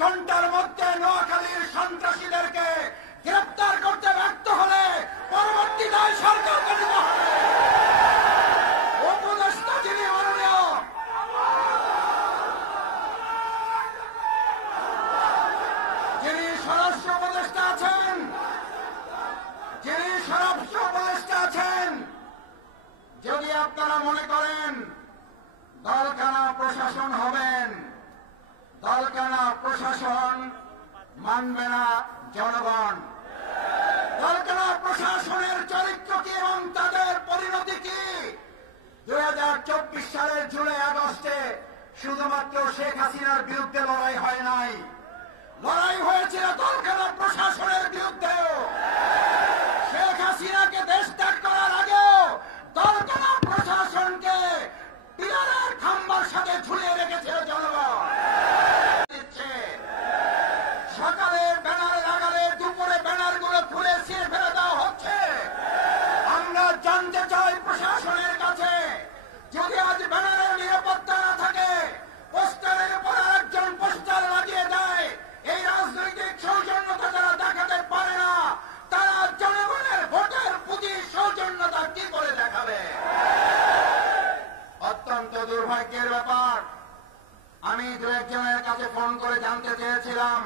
ঘন্টার মধ্যে নোয়াখালীর সন্ত্রাসীদেরকে গ্রেপ্তার করতে ব্যর্থ হলে পরবর্তী দায় সরকারকে নিতে হবে। উপদেষ্টা যিনি মাননীয় যিনি স্বরাষ্ট্র উপদেষ্টা আছেন, যদি আপনারা মনে করেন দলকানা প্রশাসন হবেন, দলকানা প্রশাসন মানবে না জনগণ। দলকানা প্রশাসনের চরিত্র কি এবং তাদের পরিণতি কি? 2024 সালের জুলাই আগস্টে শুধুমাত্র শেখ হাসিনার বিরুদ্ধে লড়াই হয় নাই, লড়াই হয়েছিল দলকানা প্রশাসনের বিরুদ্ধেও। শেখ হাসিনাকে দেশ ত্যাগ করার আগেও দলকানা প্রশাসনকে পিলারের খাম্বার সাথে ঝুলিয়ে রেখেছিল জনগণ। সকালে ব্যানার লাগালে দুপুরে ব্যানারগুলো খুলে ছিঁড়ে ফেলে দেওয়া হচ্ছে। আমরা জানতে চাই প্রশাসনের কাছে, যদি আজ ব্যানারের নিরাপত্তা না থাকে, পোস্টারের উপর আরেকজন পোস্টার লাগিয়ে দেয়, এই রাজনৈতিক সৌজন্যতা যারা দেখাতে পারে না, তারা জনগণের ভোটের প্রতি সৌজন্যতা কি করে দেখাবে? অত্যন্ত দুর্ভাগ্যের ব্যাপার। আমি দু একজনের কাছে ফোন করে জানতে চেয়েছিলাম,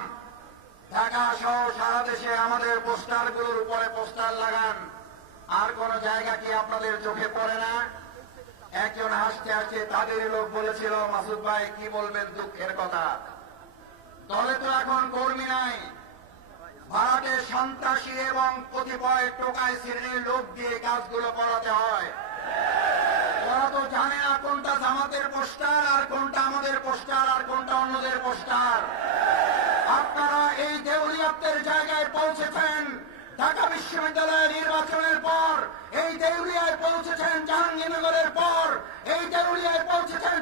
ঢাকা সহ সারা দেশে আমাদের পোস্টারগুলোর উপরে পোস্টার লাগান, আর কোন জায়গা কি আপনাদের চোখে পড়ে না? একজন হাসতে হাসতে তাদের লোক বলেছিল, মাসুদ ভাই কি বলবেন দুঃখের কথা, দলে তো এখন কর্মী নাই, ভারতের সন্ত্রাসী এবং কতিপয় টোকাই শ্রেণীর লোক দিয়ে কাজগুলো করাতে হয়। ওরা তো জানে না কোনটা জামাতের পোস্টার আর কোনটা আমাদের পোস্টার আর কোনটা অন্যদের পোস্টার। আপনারা এই দেউলিয়াতের জায়গায় পৌঁছেছেন ঢাকা বিশ্ববিদ্যালয়ের নির্বাচনের পর, এই দেউলিয়ায় পৌঁছেছেন জাহাঙ্গীরনগরের পর, এই দেউলিয়ায় পৌঁছেছেন